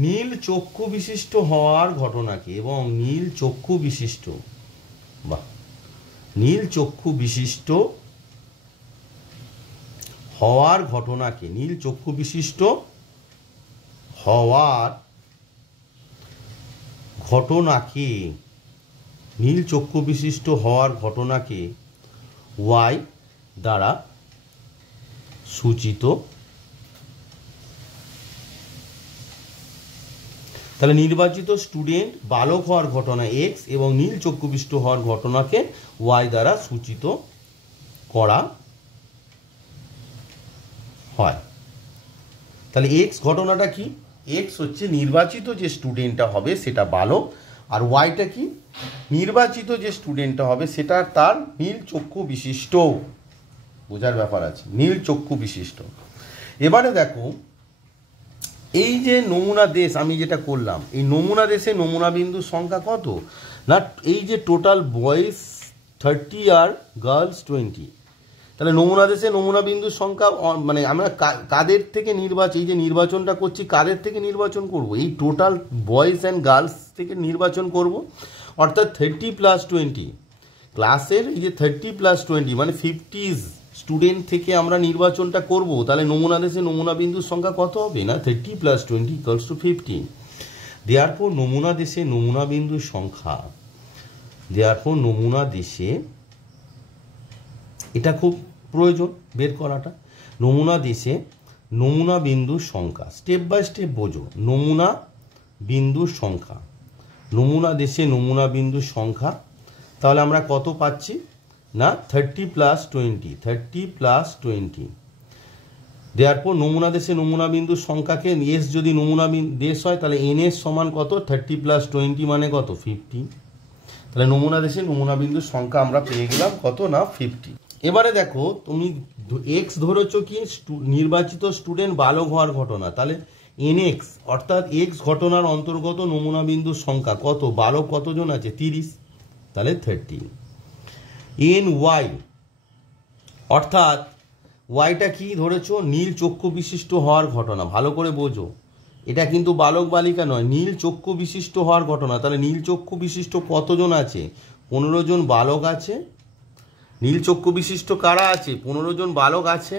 নীল চক্ষু বিশিষ্ট হওয়ার ঘটনাকে, এবং নীল চক্ষু বিশিষ্ট হওয়ার ঘটনাকে, নীল চক্ষু বিশিষ্ট হওয়ার ঘটনাকে ওয়াই দ্বারা সূচিত। তাহলে নির্বাচিত স্টুডেন্ট বালক হওয়ার ঘটনা এক্স এবং নীল চক্ষু বিশিষ্ট হওয়ার ঘটনাকে ওয়াই দ্বারা সূচিত করা হয়। তাহলে এক্স ঘটনাটা কি, এক্স হচ্ছে নির্বাচিত যে স্টুডেন্টটা হবে সেটা বালক, আর ওয়াইটা কি, নির্বাচিত যে স্টুডেন্টটা হবে সেটা তার নীল চক্ষু বিশিষ্ট। বোঝার ব্যাপার আছে, নীল চক্ষু বিশিষ্ট। এবারে দেখো এই যে নমুনা দেশ আমি যেটা করলাম, এই নমুনা দেশে নমুনা বিন্দুর সংখ্যা কত না, এই যে টোটাল বয়েজ 30 আর গার্লস 20, তাহলে নমুনা দেশে নমুনা বিন্দুর সংখ্যা মানে আমরা কাদের থেকে এই যে নির্বাচনটা করছি কাদের থেকে নির্বাচন করব, এই টোটাল বয়েজ অ্যান্ড গার্লস থেকে নির্বাচন করব, অর্থাৎ 30+20 ক্লাসের এই যে 30+20 মানে 50 স্টুডেন্ট থেকে আমরা নির্বাচনটা করব। তাহলে নমুনা দেশে নমুনা বিন্দুর সংখ্যা কত হবে না 30+20 = 50। দেয়ারফর নমুনা দেশে নমুনা বিন্দুর সংখ্যা, দেয়ারফর নমুনা দেশে, এটা খুব প্রয়োজন বের করাটা, নমুনা দেশে নমুনা বিন্দুর সংখ্যা, স্টেপ বাই স্টেপ বোঝো। নমুনা বিন্দুর সংখ্যা, নমুনা দেশে নমুনা বিন্দুর সংখ্যা, তাহলে আমরা কত পাচ্ছি না 30+20 দেয়ারপর নমুনা দেশে নমুনা বিন্দুর সংখ্যাকে এস যদি নমুনা দেশ হয় তাহলে এন এস সমান কত 30+20 মানে কত 50। তাহলে নমুনা দেশে নমুনা বিন্দুর সংখ্যা আমরা পেয়ে গেলাম কত না 50। এবারে দেখো তুমি এক্স ধরেছো কি নির্বাচিত স্টুডেন্ট বালক হওয়ার ঘটনা, তাহলে এন এক্স অর্থাৎ এক্স ঘটনার অন্তর্গত নমুনা বিন্দুর সংখ্যা কত, বালক কতজন আছে 30, তাহলে 30। এন ওয়াই অর্থাৎ ওয়াইটা কি ধরেছো নীল চক্ষু বিশিষ্ট হওয়ার ঘটনা, ভালো করে বোঝো এটা কিন্তু বালক বালিকা নয়, নীল চক্ষু বিশিষ্ট হওয়ার ঘটনা। তাহলে নীল চক্ষু বিশিষ্ট কতজন আছে 15 জন বালক আছে। নীল চক্ষু বিশিষ্ট কারা আছে 15 জন বালক আছে,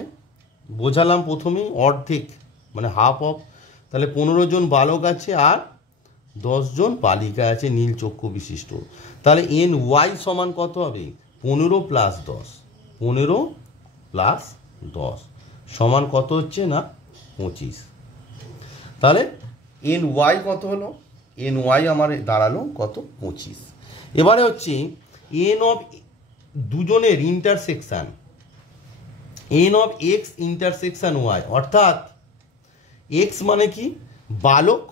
বোঝালাম প্রথমেই অর্ধেক মানে হাফ অফ, তাহলে 15 জন বালক আছে আর 10 জন বালিকা আছে নীল চক্ষু বিশিষ্ট। তাহলে এন ওয়াই সমান কত হবে 15+10, 15+10 সমান কত হচ্ছে না 25। তাহলে এন ওয়াই কত হলো, এন ওয়াই আমার দাঁড়ালো কত 25। এবারে হচ্ছে এন অফ দুজনের intersection, N of X intersection Y, অর্থাৎ এক্স মানে কি বালক,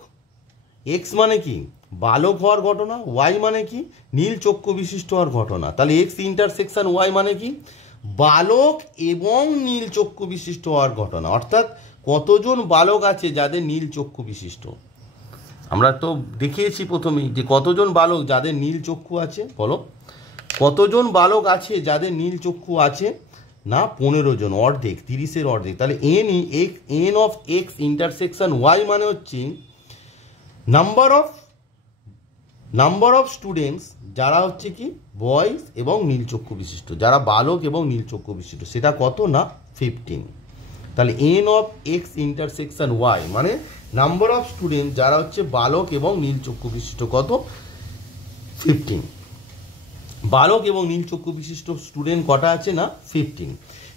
এক্স মানে কি বালক হওয়ার ঘটনা, ওয়াই মানে কি নীল চক্ষু বিশিষ্ট হওয়ার ঘটনা। তাহলে এক্স ইন্টারসেকশন ওয়াই মানে কি বালক এবং নীল চক্ষু বিশিষ্ট হওয়ার ঘটনা, অর্থাৎ কতজন বালক আছে যাদের নীল চক্ষু বিশিষ্ট। আমরা তো দেখিয়েছি প্রথমেই যে কতজন বালক যাদের নীল চক্ষু আছে, বলো কতজন বালক আছে যাদের নীল চক্ষু আছে না 15 জন, অর্ধেক 30-এর অর্ধেক। তাহলে N of X intersection Y মানে হচ্ছে নাম্বার অফ স্টুডেন্টস যারা হচ্ছে কি বয়েজ এবং নীলচক্ষু বিশিষ্ট, যারা বালক এবং নীলচক্ষু বিশিষ্ট, সেটা কত না 15। তাহলে N of X intersection Y মানে নাম্বার অফ স্টুডেন্ট যারা হচ্ছে বালক এবং নীলচক্ষু বিশিষ্ট কত 15। বালক এবং নীলচক্ষু বিশিষ্ট স্টুডেন্ট কটা আছে না 15।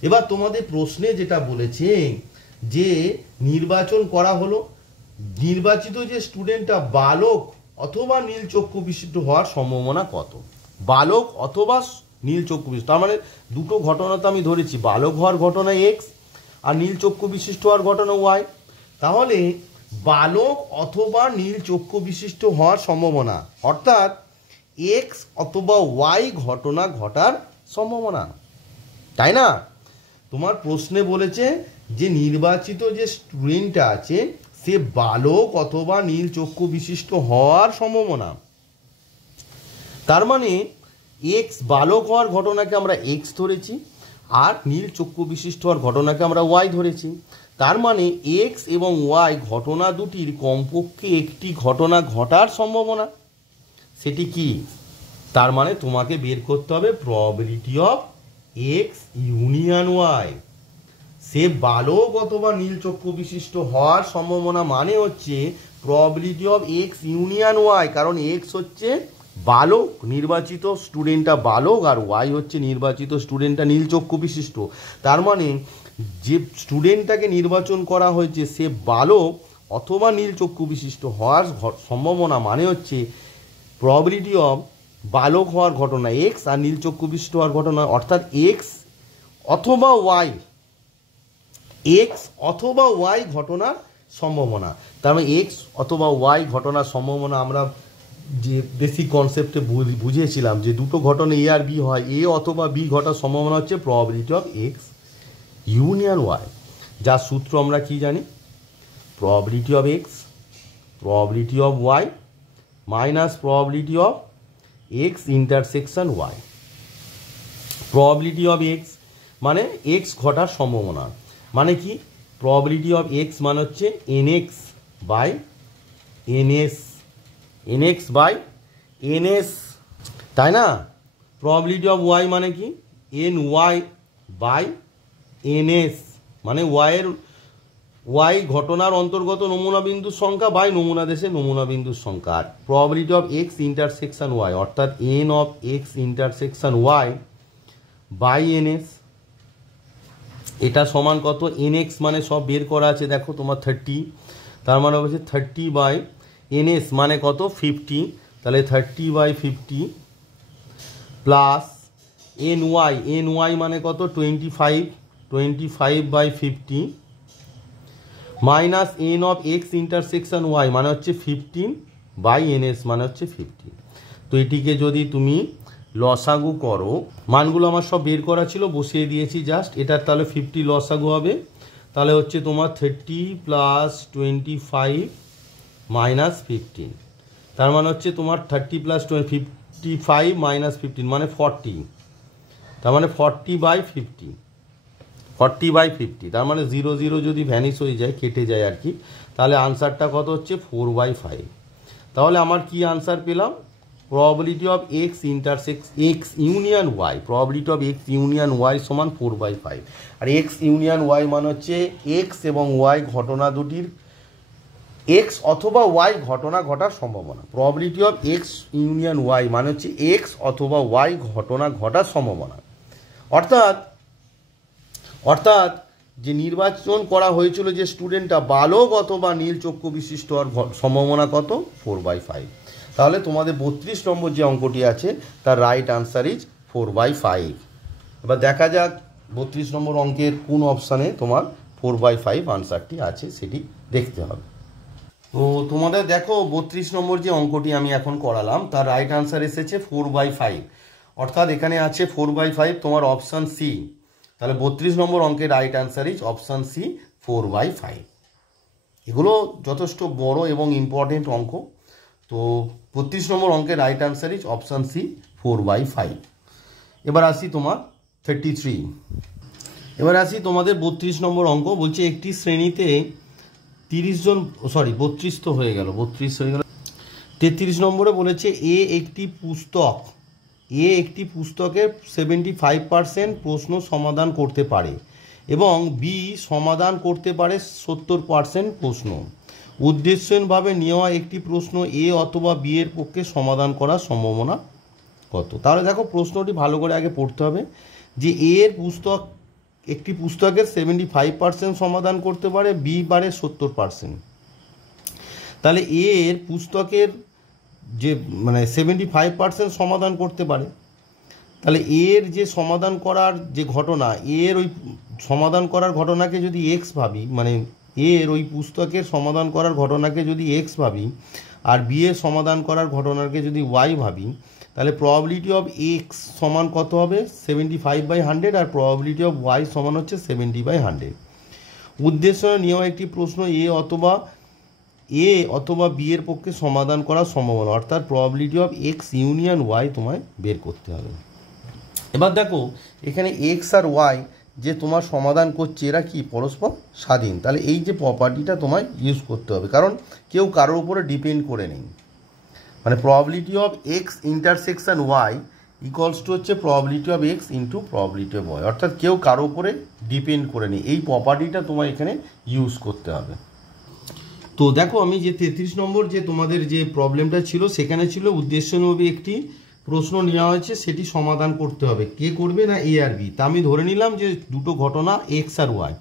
এবার তোমাদের প্রশ্নে যেটা বলেছে যে নির্বাচন করা হলো, নির্বাচিত যে স্টুডেন্টটা বালক অথবা নীল চক্ষু বিশিষ্ট হওয়ার সম্ভাবনা কত, বালক অথবা নীল চক্ষু বিশিষ্ট, তার মানে দুটো ঘটনা তো আমি ধরেছি, বালক হওয়ার ঘটনা এক্স আর নীল চক্ষু বিশিষ্ট হওয়ার ঘটনা ওয়াই। তাহলে বালক অথবা নীল চক্ষু বিশিষ্ট হওয়ার সম্ভাবনা অর্থাৎ এক্স অথবা ওয়াই ঘটনা ঘটার সম্ভাবনা, তাই না? তোমার প্রশ্নে বলেছে যে নির্বাচিত যে স্টুডেন্টটা আছে সে বালক অথবা নীল চক্ষু বিশিষ্ট হওয়ার সম্ভাবনা, তার মানে এক্স বালক হওয়ার ঘটনাকে আমরা এক্স ধরেছি আর নীল চক্ষু বিশিষ্ট হওয়ার ঘটনাকে আমরা ওয়াই ধরেছি। তার মানে এক্স এবং ওয়াই ঘটনা দুটির কমপক্ষে একটি ঘটনা ঘটার সম্ভাবনা, সেটি কি? তার মানে তোমাকে বের করতে হবে probability of X union Y. সে বালক অথবা নীল চক্ষু বিশিষ্ট হওয়ার সম্ভাবনা মানে হচ্ছে probability of X union Y, কারণ এক্স হচ্ছে বালক, নির্বাচিত স্টুডেন্টটা বালক, আর ওয়াই হচ্ছে নির্বাচিত স্টুডেন্টটা নীল চক্ষু বিশিষ্ট। তার মানে যে স্টুডেন্টটাকে নির্বাচন করা হয়েছে সে বালক অথবা নীল চক্ষু বিশিষ্ট হওয়ার সম্ভাবনা মানে হচ্ছে প্রবাবিলিটি অফ বালক হওয়ার ঘটনা এক্স আর নীল চক্ষু বিশিষ্ট হওয়ার ঘটনা অর্থাৎ এক্স অথবা ওয়াই ঘটনার সম্ভাবনা। তার মানে এক্স অথবা ওয়াই ঘটনার সম্ভাবনা আমরা যে বেসিক কনসেপ্টে বুঝিয়েছিলাম যে দুটো ঘটনা এ আর বি হয়, এ অথবা বি ঘটার সম্ভাবনা হচ্ছে probability of X union Y, যার সূত্র আমরা কি জানি probability of X probability of Y minus probability of X intersection Y. Probability of X মানে এক্স ঘটার সম্ভাবনা, মানে কি প্রবাবিলিটি অফ এক্স মানে হচ্ছে N X by N S, N X by N S, তাই না? প্রবাবিলিটি অফ ওয়াই মানে কি এন ওয়াই বাই এনএস, মানে ওয়াই ঘটনার অন্তর্গত নমুনা বিন্দুর সংখ্যা বাই নমুনা দেশে নমুনা বিন্দুর সংখ্যা। আর probability of X intersection Y অর্থাৎ N of X intersection Y by NS, এটা সমান কত? এনএক্স মানে সব বের করা আছে দেখো তোমার 30, তার মানে হচ্ছে 30 বাই এনএস মানে কত? 50, তাহলে 30 বাই 50 প্লাস এন ওয়াই মানে কত? 25 বাই 50 minus N of X intersection Y মানে হচ্ছে 15 বাই এনএস মানে হচ্ছে 50। তো এটিকে যদি তুমি লসাগু করো, মানগুলো আমার সব বের করা ছিল, বসিয়ে দিয়েছি জাস্ট, এটার তাহলে 50 লসাগু হবে, তাহলে হচ্ছে তোমার 30 প্লাস 25 মাইনাস 15, তার মানে হচ্ছে তোমার 30 প্লাস 55 মাইনাস 15 মানে 40, তার মানে 40 বাই 50, 40 বাই 50, তার মানে 0 0 যদি ভ্যানিশ হয়ে যায়, কেটে যায় আর কি, তাহলে আনসারটা কত হচ্ছে? 4/5। তাহলে আমার কি আনসার পেলাম? Probability of X X union Y, probability of X union Y সমান 4/5। আর এক্স ইউনিয়ন ওয়াই মানে হচ্ছে এক্স এবং ওয়াই ঘটনা দুটির এক্স অথবা ওয়াই ঘটনা ঘটার সম্ভাবনা। Probability of X union Y মানে হচ্ছে এক্স অথবা ওয়াই ঘটনা ঘটার সম্ভাবনা। অর্থাৎ যে নির্বাচন করা হয়েছিল যে স্টুডেন্টটা বালক অথবা নীল চক্ষু বিশিষ্ট হওয়ার সম্ভাবনা কত? 4/5। তাহলে তোমাদের 32 নম্বর যে অঙ্কটি আছে তার রাইট আনসার ইজ 4/5। এবার দেখা যাক 32 নম্বর অঙ্কের কোন অপশানে তোমার 4/5 আনসারটি আছে, সেটি দেখতে হবে। তো তোমাদের দেখো 32 নম্বর যে অঙ্কটি আমি এখন করালাম তার রাইট আনসার এসেছে 4/5, অর্থাৎ এখানে আছে 4/5 তোমার অপশান সি। তাহলে 32 নম্বর অঙ্কের right answer is option C 4/5। এগুলো যথেষ্ট বড় এবং ইম্পর্টেন্ট অঙ্ক। তো 32 নম্বর অঙ্কের right answer is option C 4/5। এবার আসি তোমার 33। এবার আসি তোমাদের 32 নম্বর অঙ্ক, বলছে একটি শ্রেণীতে 30 জন, 32 তো হয়ে গেল, 32 হয়ে গেল। 33 নম্বরে বলেছে এ একটি পুস্তকের 75% প্রশ্ন সমাধান করতে পারে এবং বি সমাধান করতে পারে 70% প্রশ্ন। উদ্দেশ্যহীনভাবে নেওয়া একটি প্রশ্ন এ অথবা বি এর পক্ষে সমাধান করার সম্ভাবনা কত? তাহলে দেখো প্রশ্নটি ভালো করে আগে পড়তে হবে যে একটি পুস্তকের 75% সমাধান করতে পারে, বি পারে 70%। তাহলে এর পুস্তকের যে মানে 75% সমাধান করতে পারে, তাহলে এর যে সমাধান করার যে ঘটনা, এর ওই সমাধান করার ঘটনাকে যদি এক্স ভাবি, মানে এর ওই পুস্তকের সমাধান করার ঘটনাকে যদি এক্স ভাবি আর বি এর সমাধান করার ঘটনাকে যদি ওয়াই ভাবি, তাহলে প্রবাবিলিটি অফ এক্স সমান কত হবে? 75/100, আর প্রবাবিলিটি অফ ওয়াই সমান হচ্ছে 70/100। উদ্দেশ্য নেওয়া একটি প্রশ্ন এ অথবা বি এর পক্ষে সমাধান করার সম্ভাবনা, অর্থাৎ probability of X union Y তোমায় বের করতে হবে। এবার দেখো এখানে এক্স আর ওয়াই যে তোমার সমাধান করছে এরা কি পরস্পর স্বাধীন, তাহলে এই যে প্রপার্টিটা তোমায় ইউজ করতে হবে, কারণ কেউ কারোর উপরে ডিপেন্ড করে নেই। মানে probability of X intersection Y equals to হচ্ছে probability of X into probability of Y, অর্থাৎ কেউ কারোর উপরে ডিপেন্ড করে নেই। এই প্রপার্টিটা তোমায় এখানে ইউজ করতে হবে। তো দেখো আমি যে 33 নম্বর যে তোমাদের যে প্রবলেমটা ছিল সেখানে ছিল উদ্দেশ্যভাবে একটি প্রশ্ন নেওয়া হয়েছে, সেটি সমাধান করতে হবে। কে করবে? না এ আর বি। তা আমি ধরে নিলাম যে দুটো ঘটনা এক্স আর ওয়াই,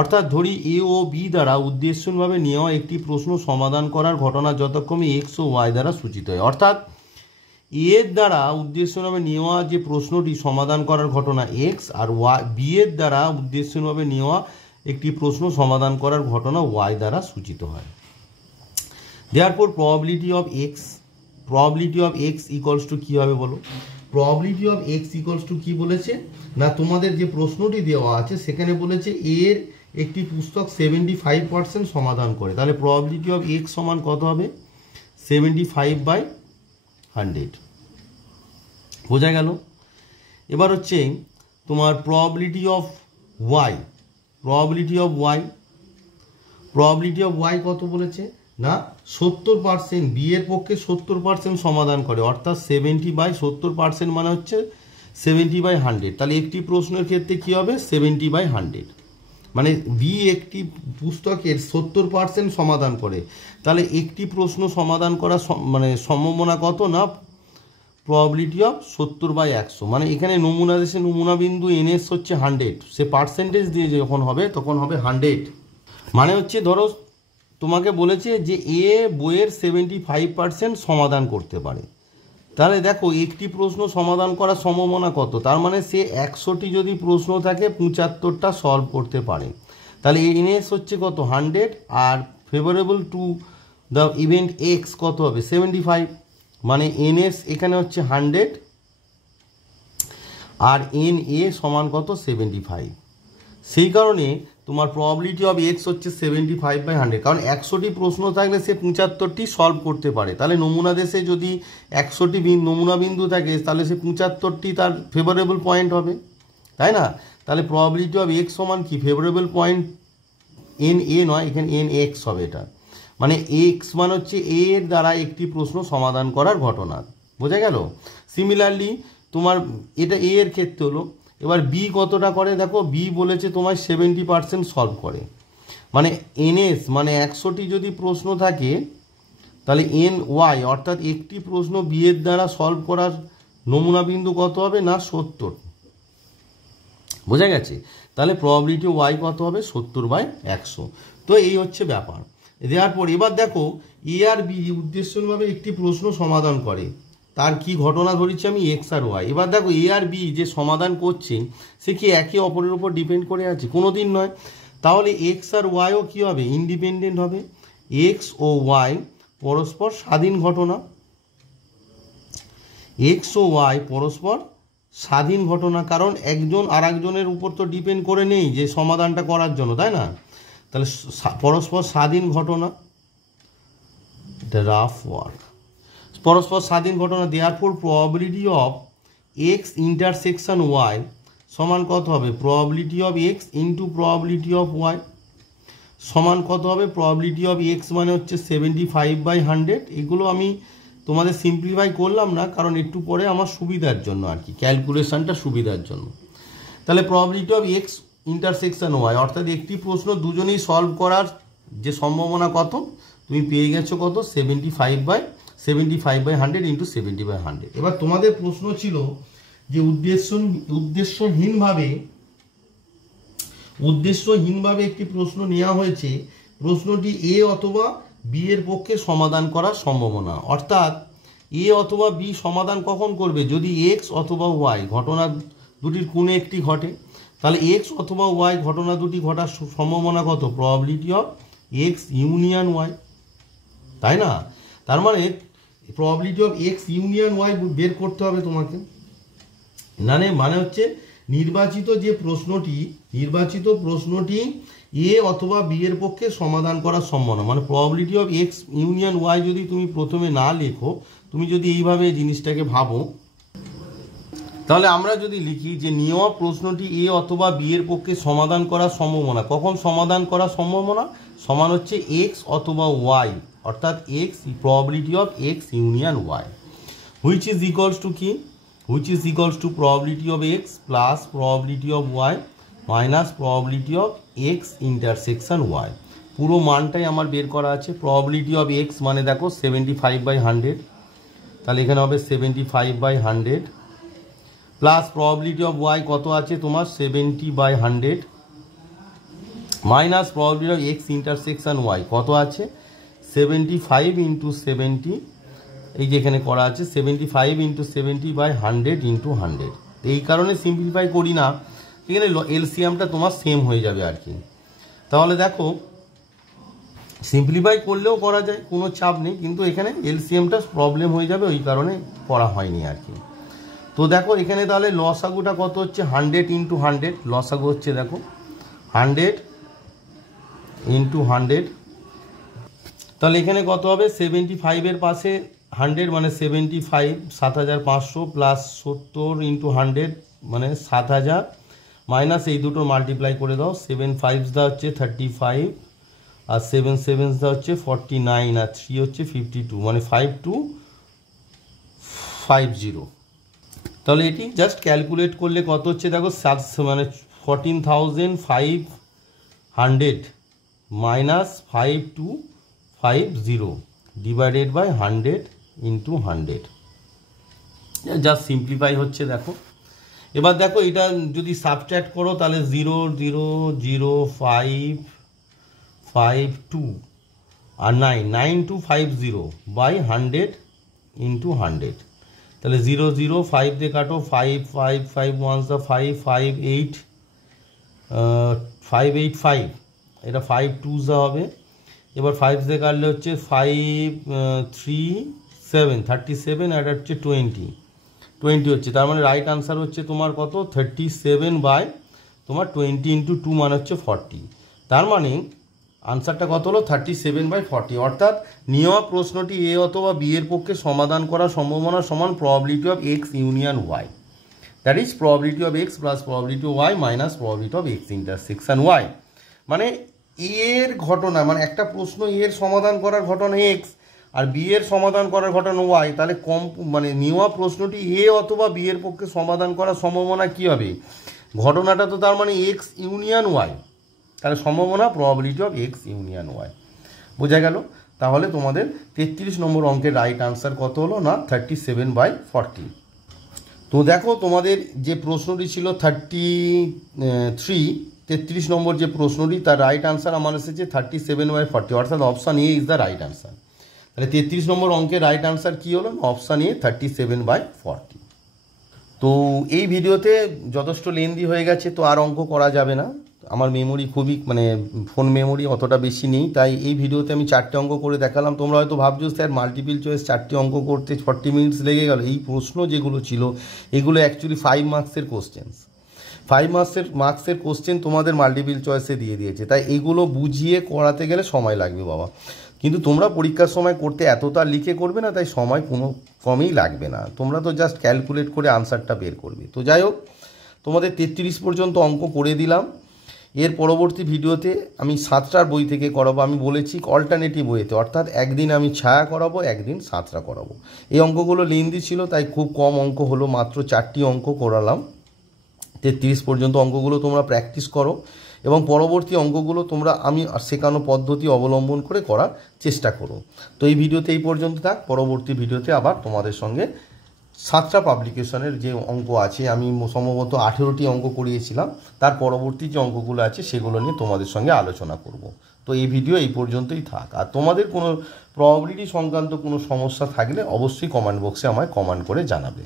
অর্থাৎ ধরি এ ও বি দ্বারা উদ্দেশ্যভাবে নেওয়া একটি প্রশ্ন সমাধান করার ঘটনা যথাক্রমে এক্স ও ওয়াই দ্বারা সূচিত হয়। অর্থাৎ এর দ্বারা উদ্দেশ্যভাবে নেওয়া যে প্রশ্নটি সমাধান করার ঘটনা এক্স, আর ওয়াই বি এর দ্বারা উদ্দেশ্যভাবে নেওয়া একটি প্রশ্ন সমাধান করার ঘটনা ওয়াই দ্বারা সূচিত হয়। Therefore probability of x equals to কি হবে বলো? probability of x equals to কি বলেছে না, তোমাদের যে প্রশ্নটি দেওয়া আছে সেখানে বলেছে এর একটি পুস্তক 75% সমাধান করে, তাহলে probability of x সমান কত হবে? 75/100। বোঝা গেল? এবার হচ্ছে তোমার probability of Y, probability of Y কত বলেছে না 70%, বি এর পক্ষে 70% সমাধান করে, অর্থাৎ 70/70% মানে হচ্ছে 70/100। তাহলে একটি প্রশ্নের ক্ষেত্রে কি হবে 70/100, মানে বি একটি পুস্তকের 70% সমাধান করে। তাহলে একটি প্রশ্ন সমাধান করা মানে সম্ভাবনা কত না প্রবাবিলিটি অফ 70/100, মানে এখানে নমুনা দেশে নমুনা বিন্দু এনএস হচ্ছে 100, সে পার্সেন্টেজ দিয়ে যখন হবে তখন হবে 100। মানে হচ্ছে ধরো তোমাকে বলেছে যে এ বইয়ের 75% সমাধান করতে পারে, তাহলে দেখো একটি প্রশ্ন সমাধান করার সম্ভাবনা কত, তার মানে সে 100টি যদি প্রশ্ন থাকে 75টা সলভ করতে পারে। তাহলে এনএস হচ্ছে কত 100, আর favourable to the event X কত হবে 75, মানে এনএস এখানে হচ্ছে 100 আর এন এ সমান কত 75। সেই কারণে তোমার প্রবাবিলিটি অফ এক্স হচ্ছে 75/100, কারণ 100টি প্রশ্ন থাকলে সে 75টি সলভ করতে পারে। তাহলে নমুনা দেশে যদি 100টি নমুনা বিন্দু থাকে তাহলে সে 75টি তার ফেভারেবল পয়েন্ট হবে, তাই না? তাহলে প্রবাবিলিটি অফ এক্স সমান কি ফেভারেবল পয়েন্ট এন এ নয়, এখানে এন এক্স হবে, এটা মানে এক্স মানে হচ্ছে এ এর দ্বারা একটি প্রশ্ন সমাধান করার ঘটনা, বোঝা গেল? সিমিলারলি তোমার এটা এ এর ক্ষেত্রে হলো। এবার বি কতটা করে দেখো, বি বলেছে তোমার 70% সলভ করে, মানে এনএস মানে 100টি যদি প্রশ্ন থাকে তাহলে এন ওয়াই অর্থাৎ একটি প্রশ্ন বি এর দ্বারা সলভ করার নমুনা বিন্দু কত হবে না 70, বোঝা গেছে? তাহলে প্রবাবিলিটি ওয়াই কত হবে 70/100। তো এই হচ্ছে ব্যাপার। দেওয়ার পর এবার দেখো এ আর বি উদ্দেশ্যভাবে একটি প্রশ্ন সমাধান করে, তার কি ঘটনা ধরেছি আমি এক্স আর ওয়াই। এবার দেখো এ আর বি যে সমাধান করছে সে কি একে অপরের উপর ডিপেন্ড করে আছে? কোনো দিন নয়। তাহলে এক্স আর ওয়াইও কী হবে ইন্ডিপেন্ডেন্ট হবে, এক্স ও ওয়াই পরস্পর স্বাধীন ঘটনা, এক্স ও ওয়াই পরস্পর স্বাধীন ঘটনা, কারণ একজন আর একজনের উপর তো ডিপেন্ড করে নেই যে সমাধানটা করার জন্য, তাই না? তাহলে পরস্পর স্বাধীন ঘটনা, এটা রাফ ওয়ার্ক, পরস্পর স্বাধীন ঘটনা। দেওয়ার পর probability of X intersection Y সমান কত হবে probability of X into probability of Y সমান কত হবে, প্রবাবিলিটি অফ এক্স মানে হচ্ছে 75/100। এগুলো আমি তোমাদের সিম্পলিফাই করলাম না, কারণ একটু পরে আমার সুবিধার জন্য আর কি, ক্যালকুলেশনটা সুবিধার জন্য। তাহলে probability of X intersection Y অর্থাৎ একটি প্রশ্ন দুজনেই সলভ করার যে সম্ভাবনা কত তুমি পেয়ে গেছো কত 75/100 ইন্টু 70/100। এবার তোমাদের প্রশ্ন ছিল যে উদ্দেশ্যহীনভাবে একটি প্রশ্ন নেওয়া হয়েছে, প্রশ্নটি এ অথবা বি এর পক্ষে সমাধান করার সম্ভাবনা, অর্থাৎ এ অথবা বি সমাধান কখন করবে যদি এক্স অথবা ওয়াই ঘটনা দুটির কোনো একটি ঘটে। তাহলে এক্স অথবা ওয়াই ঘটনা দুটি ঘটার সম্ভাবনা কত probability of X union Y, তাই না? তার মানে probability of X union Y বের করতে হবে তোমাকে, মানে হচ্ছে নির্বাচিত প্রশ্নটি এ অথবা বি এর পক্ষে সমাধান করার সম্ভাবনা, মানে probability of X union Y যদি তুমি প্রথমে না লেখো, তুমি যদি এইভাবে জিনিসটাকে ভাবো, তাহলে আমরা যদি লিখি যে নেওয়া প্রশ্নটি এ অথবা বি এর পক্ষে সমাধান করার সম্ভাবনা, কখন সমাধান করার সম্ভাবনা সমান হচ্ছে এক্স অথবা ওয়াই, অর্থাৎ X probability of X union Y, which is equals to probability of X plus probability of Y minus probability of X intersection Y. পুরো মানটাই আমার বের করা আছে। প্রবাবিলিটি অফ এক্স মানে দেখো 75/100, তাহলে এখানে হবে 75/100 প্লাস প্রবাবিলিটি অফ ওয়াই কত আছে তোমার 70/100 minus probability of X intersection Y কত আছে 75 ইন্টু 70, এই যে এখানে করা আছে 75 ইন্টু 70/100 ইন্টু 100। এই কারণে সিম্পলিফাই করি না, এখানে এলসিএমটা তোমার সেম হয়ে যাবে আর কি। তাহলে দেখো সিম্পলিফাই করলেও করা যায়, কোনো চাপ নেই, কিন্তু এখানে এলসিএমটা প্রবলেম হয়ে যাবে, ওই কারণে করা হয়নি আর কি। তো দেখো এখানে তাহলে লসাগুটা কত হচ্ছে 100 ইন্টু 100, লসাগু হচ্ছে দেখো 100 ইন্টু 100, তাহলে এখানে কত হবে 75 পাশে 100 মানে 75 7500 প্লাস 70 ইন্টু 100 মানে 7000 মাইনাস এই দুটো মাল্টিপ্লাই করে দাও, 7 5 দা হচ্ছে 35 আর 7 7 দা হচ্ছে 49 আর 3 হচ্ছে 52, মানে 5250। তাহলে এটি জাস্ট ক্যালকুলেট করলে কত হচ্ছে দেখো, মানে 14,500 minus 5250 divided by 100 into 100, just simplify হচ্ছে দেখো। এবার দেখো এটা যদি সাবট্র্যাক্ট করো তাহলে 0.00552 আর 99250 বাই 100 ইন্টু 100, তাহলে 005 দিয়ে কাটো, 5 5 5 1 5 5 8 585, এটা 5 2 হবে। এবার 5 দিয়ে কাটলে হচ্ছে 5 3 7 37 আর হচ্ছে 20 হচ্ছে, তার মানে রাইট আনসার হচ্ছে তোমার কত 37 বাই তোমার 20 ইন্টু 2 মানে হচ্ছে 40, তার মানে আনসারটা কত হলো 37/40। অর্থাৎ নেওয়া প্রশ্নটি এ অথবা বি এর পক্ষে সমাধান করার সম্ভাবনা সমান probability of X union Y, that is probability of X plus probability of Y minus probability of X intersection Y. মানে এর ঘটনা, মানে একটা প্রশ্ন এর সমাধান করার ঘটনা এক্স আর বি এর সমাধান করার ঘটনা ওয়াই, তাহলে মানে নেওয়া প্রশ্নটি এ অথবা বি এর পক্ষে সমাধান করার সম্ভাবনা কী হবে, ঘটনাটা তো তার মানে এক্স ইউনিয়ন ওয়াই, তাহলে সম্ভাবনা probability of X union Y. বোঝা গেল? তাহলে তোমাদের 33 নম্বর অঙ্কের রাইট আনসার কত হলো না 37/40। তো দেখো তোমাদের যে প্রশ্নটি ছিল 33 নম্বর যে প্রশ্নটি, তার রাইট আনসার আমার এসেছে 37/40, অর্থাৎ option A is the right answer. তাহলে 33 নম্বর অঙ্কের রাইট আনসার কী হলো, অপশান এ 37/40। তো এই ভিডিওতে যথেষ্ট লেন্দি হয়ে গেছে, তো আর অঙ্ক করা যাবে না, আমার মেমোরি খুবই মানে ফোন মেমোরি অতটা বেশি নেই, তাই এই ভিডিওতে আমি 4টে অঙ্ক করে দেখালাম। তোমরা হয়তো ভাবছো স্যার মাল্টিপল চয়েস 4টে অঙ্ক করতে 40 মিনিটস লেগে গেল। এই প্রশ্ন যেগুলো ছিল এগুলো অ্যাকচুয়ালি 5 মার্কসের কোশ্চেন্স, 5 মার্কসের কোশ্চেন তোমাদের মাল্টিপল চয়েসে দিয়ে দিয়েছে, তাই এগুলো বুঝিয়ে করাতে গেলে সময় লাগবে বাবা। কিন্তু তোমরা পরীক্ষার সময় করতে এতটা লিখে করবে না, তাই সময় কোনো কমই লাগবে না, তোমরা তো জাস্ট ক্যালকুলেট করে আনসারটা বের করবে। তো যাই হোক, তোমাদের 33 পর্যন্ত অঙ্ক করে দিলাম। এর পরবর্তী ভিডিওতে আমি 7টার বই থেকে করাবো, আমি বলেছি অল্টারনেটিভ ওয়েতে, অর্থাৎ একদিন আমি ছায়া করাবো, একদিন 7টা করাবো। এই অঙ্কগুলো লেন্দি ছিল, তাই খুব কম অঙ্ক হলো, মাত্র 4টি অঙ্ক করালাম। 33 পর্যন্ত অঙ্কগুলো তোমরা প্র্যাকটিস করো এবং পরবর্তী অঙ্কগুলো তোমরা আমি শেখানো পদ্ধতি অবলম্বন করে করার চেষ্টা করো। তো এই ভিডিওতে এই পর্যন্ত থাক, পরবর্তী ভিডিওতে আবার তোমাদের সঙ্গে 7টা পাবলিকেশনের যে অঙ্ক আছে, আমি সম্ভবত 18টি অঙ্ক করিয়েছিলাম, তার পরবর্তী যে অঙ্কগুলো আছে সেগুলো নিয়ে তোমাদের সঙ্গে আলোচনা করব। তো এই ভিডিও এই পর্যন্তই থাক। আর তোমাদের কোনো প্রবাবিলিটি সংক্রান্ত কোনো সমস্যা থাকলে অবশ্যই কমেন্ট বক্সে আমায় কমেন্ট করে জানাবে।